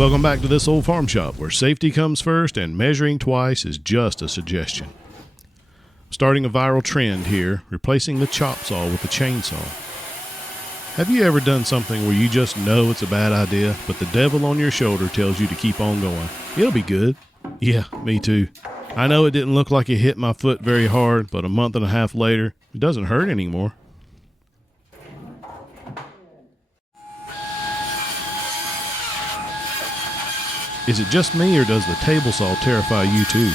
Welcome back to this old farm shop where safety comes first and measuring twice is just a suggestion. Starting a viral trend here, replacing the chop saw with the chainsaw. Have you ever done something where you just know it's a bad idea, but the devil on your shoulder tells you to keep on going? It'll be good. Yeah, me too. I know it didn't look like it hit my foot very hard, but a month and a half later, it doesn't hurt anymore. Is it just me, or does the table saw terrify you too?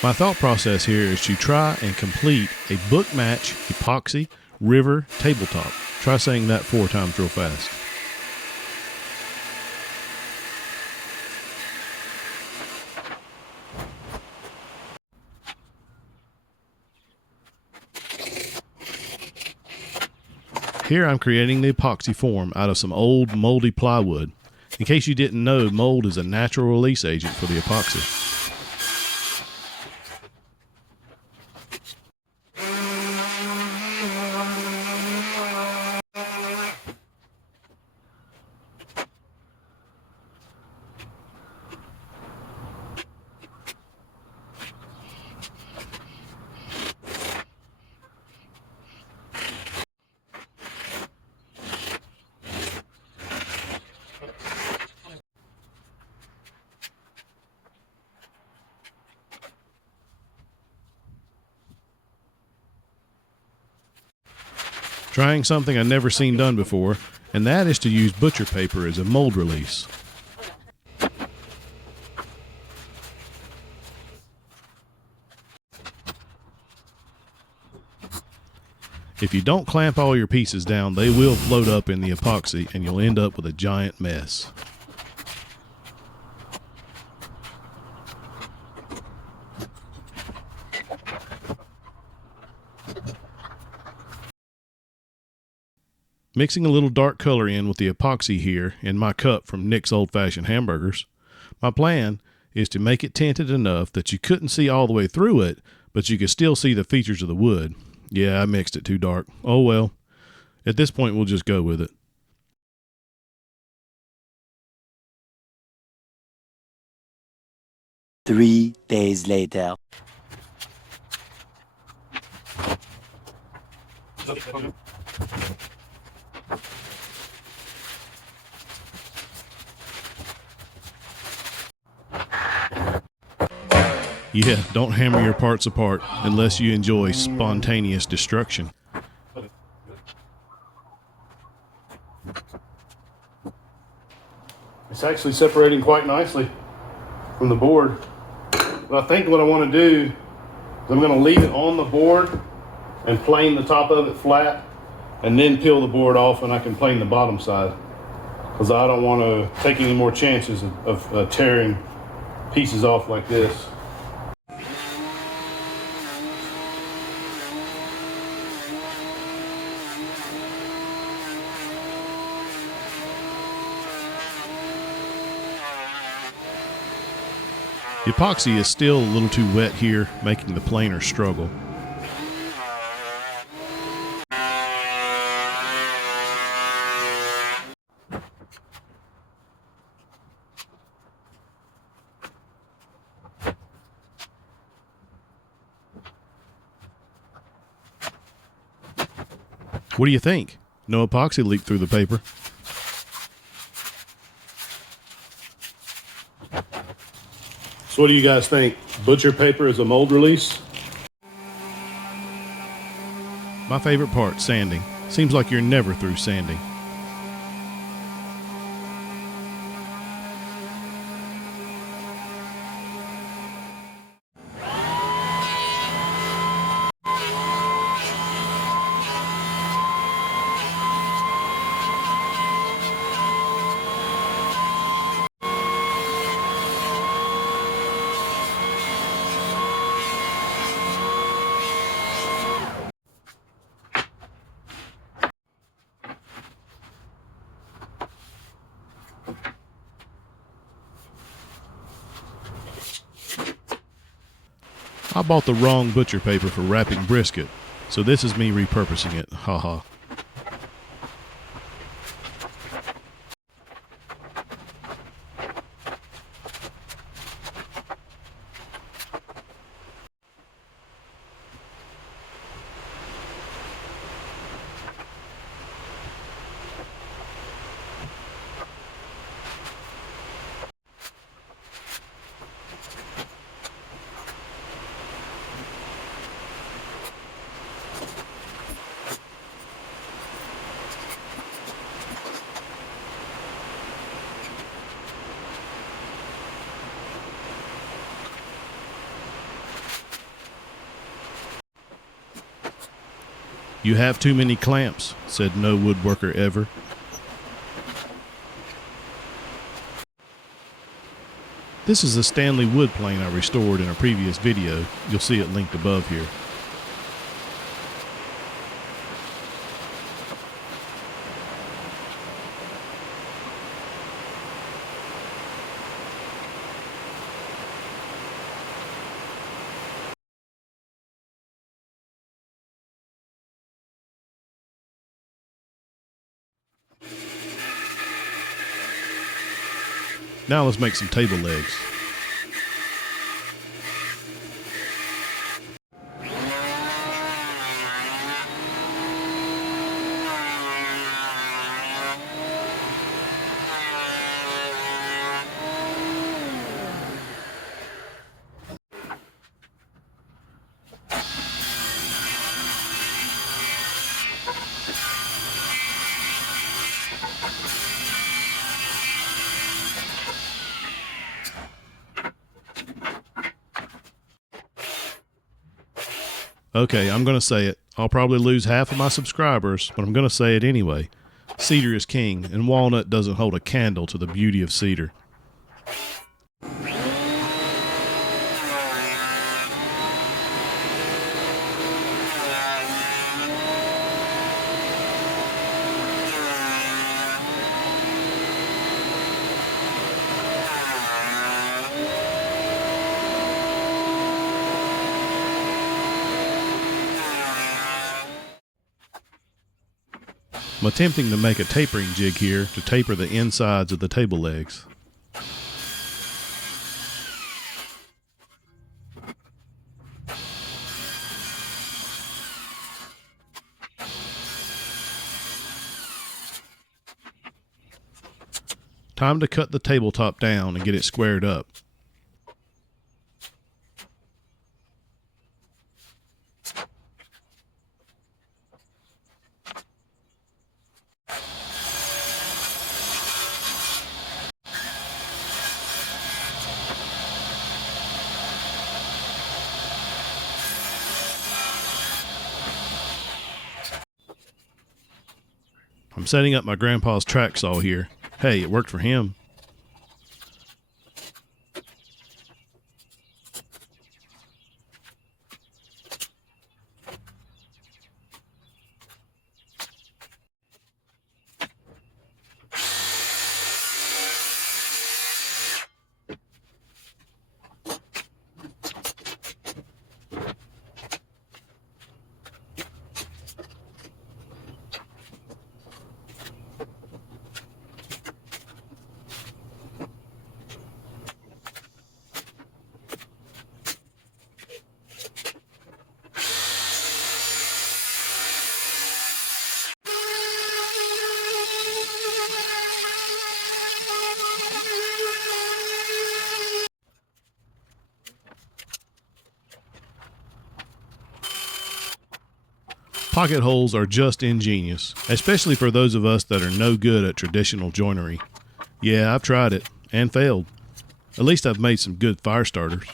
My thought process here is to try and complete a book match epoxy river tabletop. Try saying that 4 times real fast. Here I'm creating the epoxy form out of some old moldy plywood. In case you didn't know, mold is a natural release agent for the epoxy. Trying something I've never seen done before, and that is to use butcher paper as a mold release. If you don't clamp all your pieces down, they will float up in the epoxy and you'll end up with a giant mess. Mixing a little dark color in with the epoxy here in my cup from Nick's Old Fashioned Hamburgers. My plan is to make it tinted enough that you couldn't see all the way through it, but you could still see the features of the wood. Yeah, I mixed it too dark. Oh well. At this point, we'll just go with it. Three days later. Yeah, don't hammer your parts apart unless you enjoy spontaneous destruction. It's actually separating quite nicely from the board. But I think what I want to do is I'm going to leave it on the board and plane the top of it flat, and then peel the board off, and I can plane the bottom side, because I don't want to take any more chances of tearing pieces off like this. The epoxy is still a little too wet here, making the planer struggle. What do you think? No epoxy leaked through the paper. So what do you guys think? Butcher paper is a mold release? My favorite part, sanding. Seems like you're never through sanding. I bought the wrong butcher paper for wrapping brisket, so this is me repurposing it, haha. You have too many clamps, said no woodworker ever. This is a Stanley wood plane I restored in a previous video. You'll see it linked above here. Now let's make some table legs. Okay, I'm going to say it. I'll probably lose half of my subscribers, but I'm going to say it anyway. Cedar is king, and walnut doesn't hold a candle to the beauty of cedar. I'm attempting to make a tapering jig here to taper the insides of the table legs. Time to cut the tabletop down and get it squared up. I'm setting up my grandpa's track saw here. Hey, it worked for him. Pocket holes are just ingenious, especially for those of us that are no good at traditional joinery. Yeah, I've tried it, and failed. At least I've made some good fire starters.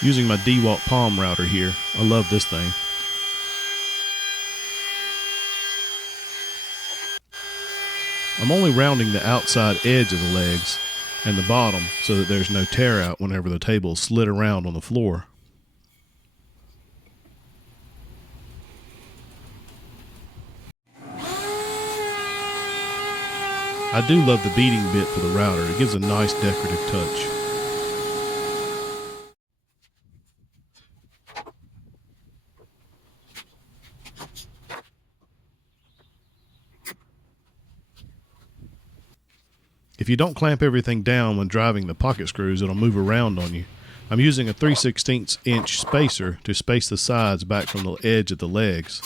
Using my DeWalt palm router here, I love this thing. I'm only rounding the outside edge of the legs and the bottom so that there's no tear out whenever the table is slid around on the floor. I do love the beading bit for the router. It gives a nice decorative touch. If you don't clamp everything down when driving the pocket screws, it'll move around on you. I'm using a 3/16 inch spacer to space the sides back from the edge of the legs.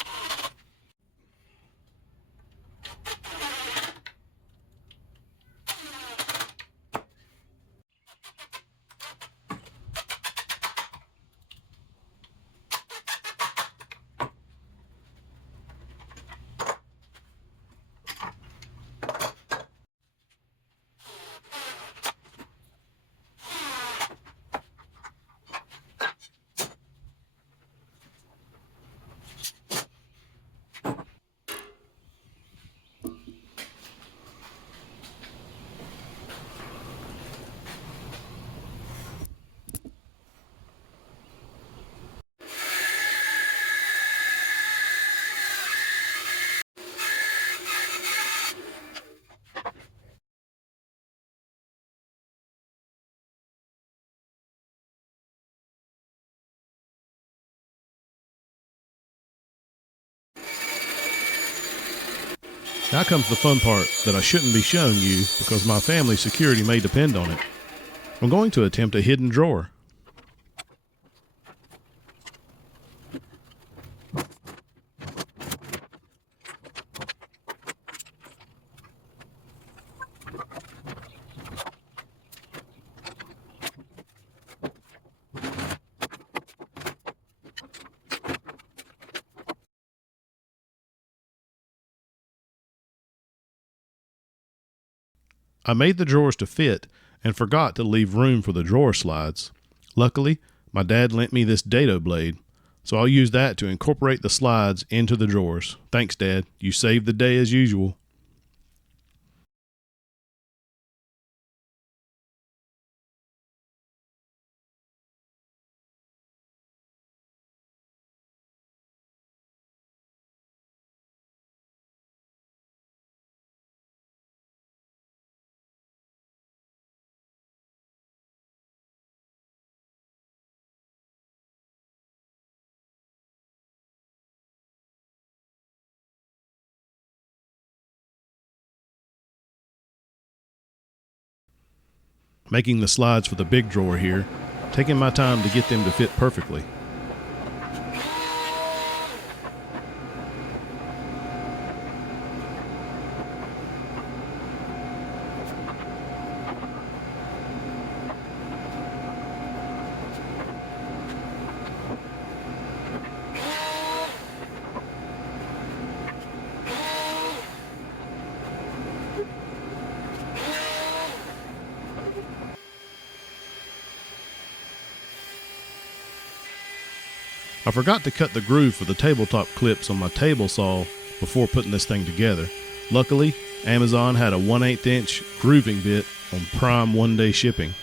Now comes the fun part that I shouldn't be showing you because my family's security may depend on it. I'm going to attempt a hidden drawer. I made the drawers to fit and forgot to leave room for the drawer slides. Luckily, my dad lent me this dado blade, so I'll use that to incorporate the slides into the drawers. Thanks, Dad. You saved the day as usual. Making the slides for the big drawer here, taking my time to get them to fit perfectly. I forgot to cut the groove for the tabletop clips on my table saw before putting this thing together. Luckily, Amazon had a 1/8 inch grooving bit on prime one-day shipping.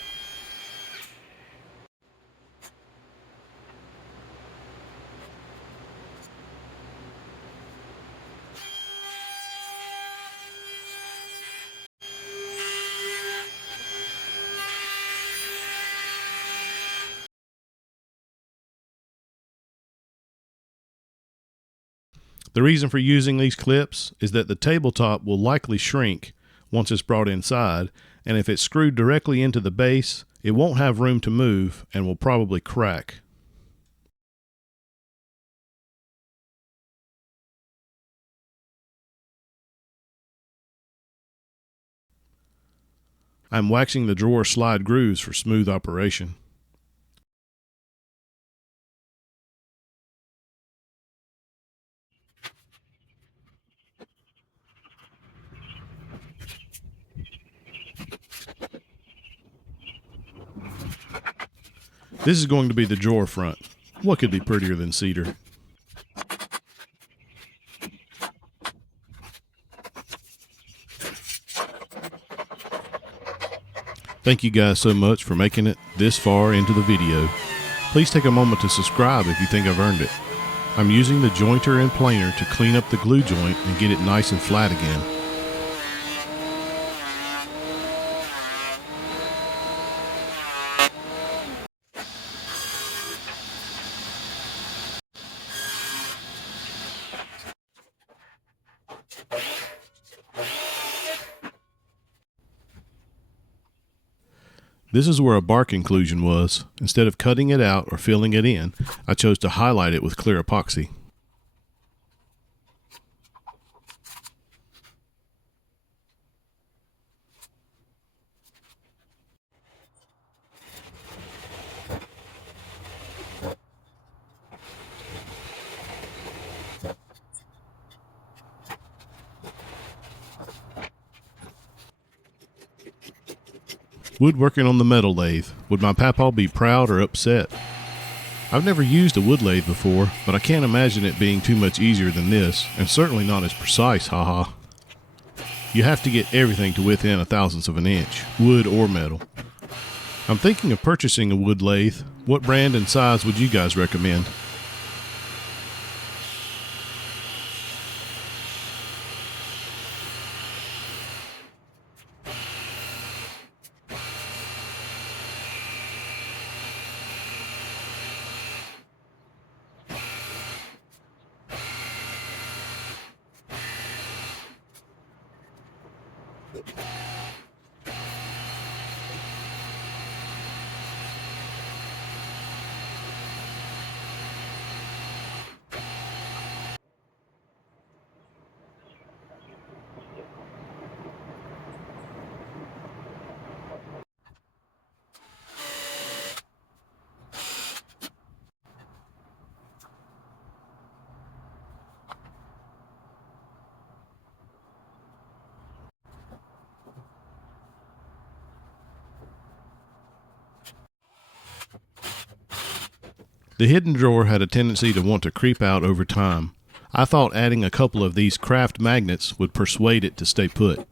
The reason for using these clips is that the tabletop will likely shrink once it's brought inside, and if it's screwed directly into the base, it won't have room to move and will probably crack. I'm waxing the drawer slide grooves for smooth operation. This is going to be the drawer front. What could be prettier than cedar? Thank you guys so much for making it this far into the video. Please take a moment to subscribe if you think I've earned it. I'm using the jointer and planer to clean up the glue joint and get it nice and flat again. This is where a bark inclusion was. Instead of cutting it out or filling it in, I chose to highlight it with clear epoxy. Woodworking on the metal lathe. Would my papaw be proud or upset? I've never used a wood lathe before, but I can't imagine it being too much easier than this, and certainly not as precise, haha. You have to get everything to within a thousandth of an inch, wood or metal. I'm thinking of purchasing a wood lathe. What brand and size would you guys recommend? The hidden drawer had a tendency to want to creep out over time. I thought adding a couple of these craft magnets would persuade it to stay put.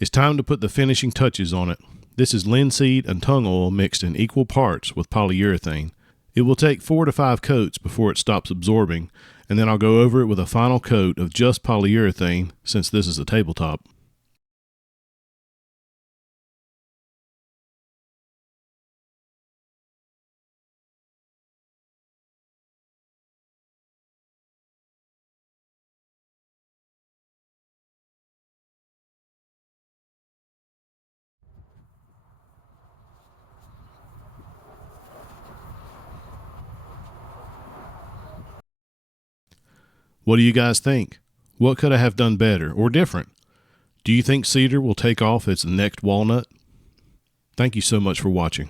It's time to put the finishing touches on it. This is linseed and tung oil mixed in equal parts with polyurethane. It will take 4 to 5 coats before it stops absorbing, and then I'll go over it with a final coat of just polyurethane since this is a tabletop. What do you guys think? What could I have done better or different? Do you think Cedar will take off its next walnut? Thank you so much for watching.